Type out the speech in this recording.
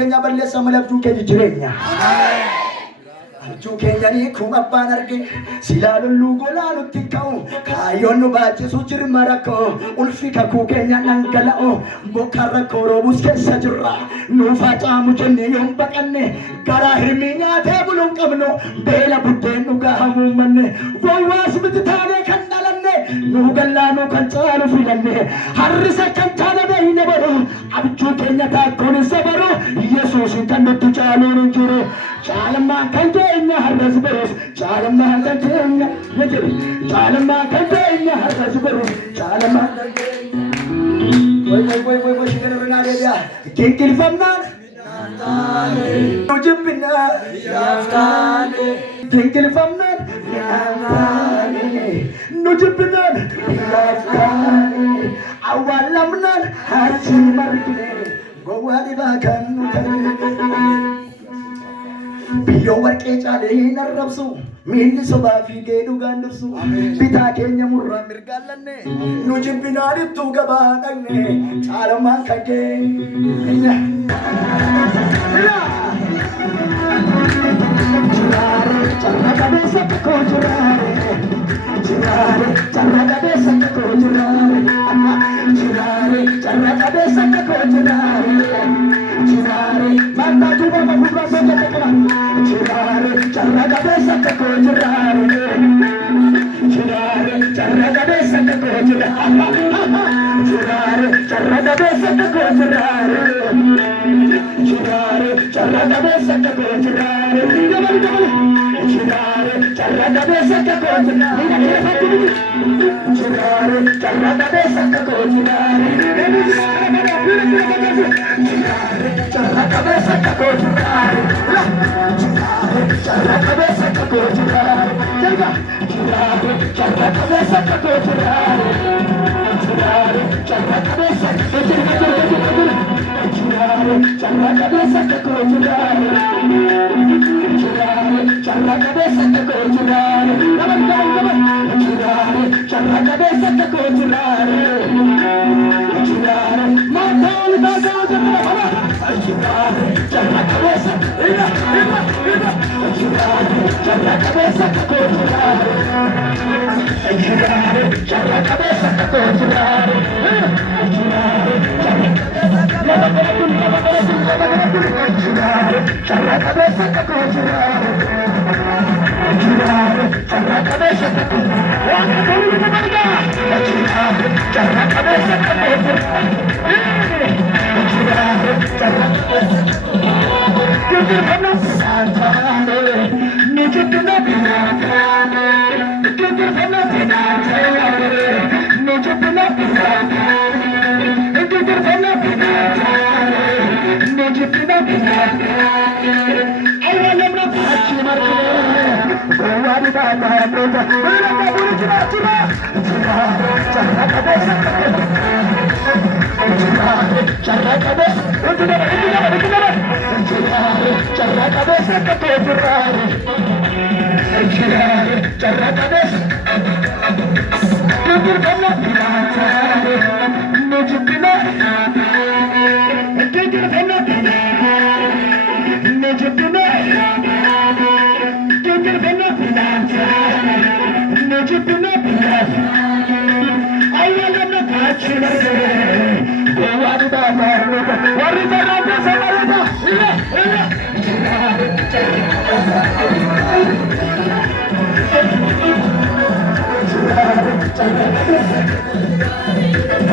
keenya balleessa malabduu keenya jireenya. Abjuu keenyanii kun abbaan arge silaa lolluu golaa nutti ka'u kaayyoon nu baachisu jirma rakkoo ulfi kakuu keenya dhangala'oo bokkaan rakkoo roobus keessa jirra nuuf hacaamu jennee yoon baqanne garaa hirmii nyaatee buluun qabnu beela buddeen dhugaa hamuummanne wawwaas miti taanee kan dhalanne nu gallaanuu kan caalu filanne harrisa kan taane beeyne baru abjuu keenya taakkoon isa baru Yesuusin kan nutti caaluun hin jiru caalmaa kan teenya har'as barus caalmaa kan teenya najeri caalmaa kan teenya har'as barus caalmaa kan teenya way shikana redia kinkilfamnaan yaaftaane nujibbina yaaftaane kinkilfamnaan yaaftaane nujibbina yaaftaane awwaalamnaan harsi margine gowwaa dhibaa kan nu ta'e Biyyoo warqee caalee hin arrabsu miilli sobaa fiigee dhugaan dursu bitaa keenya murraa mirgaallanne nu jibbinaanittuu gabaa dhaqne caalamaan kan keenya. Carra qabeessa tokko jiraare carra qabeessa tokko jiraare carra qabeessa tokko jiraare manta tuba mafuba bende tekla carra qabeessa tokko jiraare carra qabeessa tokko jiraare carra qabeessa tokko jiraare carra qabeessa tokko jiraare carra qabeessa tokko jiraare carra qabeessa tokko jiraare carra cabeça que continuar, carra cabeça que continuar, carra cabeça que continuar, carra cabeça que continuar, carra cabeça que continuar, carra cabeça que continuar, carra cabeça que continuar, carra cabeça, carra cabeça que continuar, carra cabeça que continuar, carra cabeça que continuar, carra cabeça que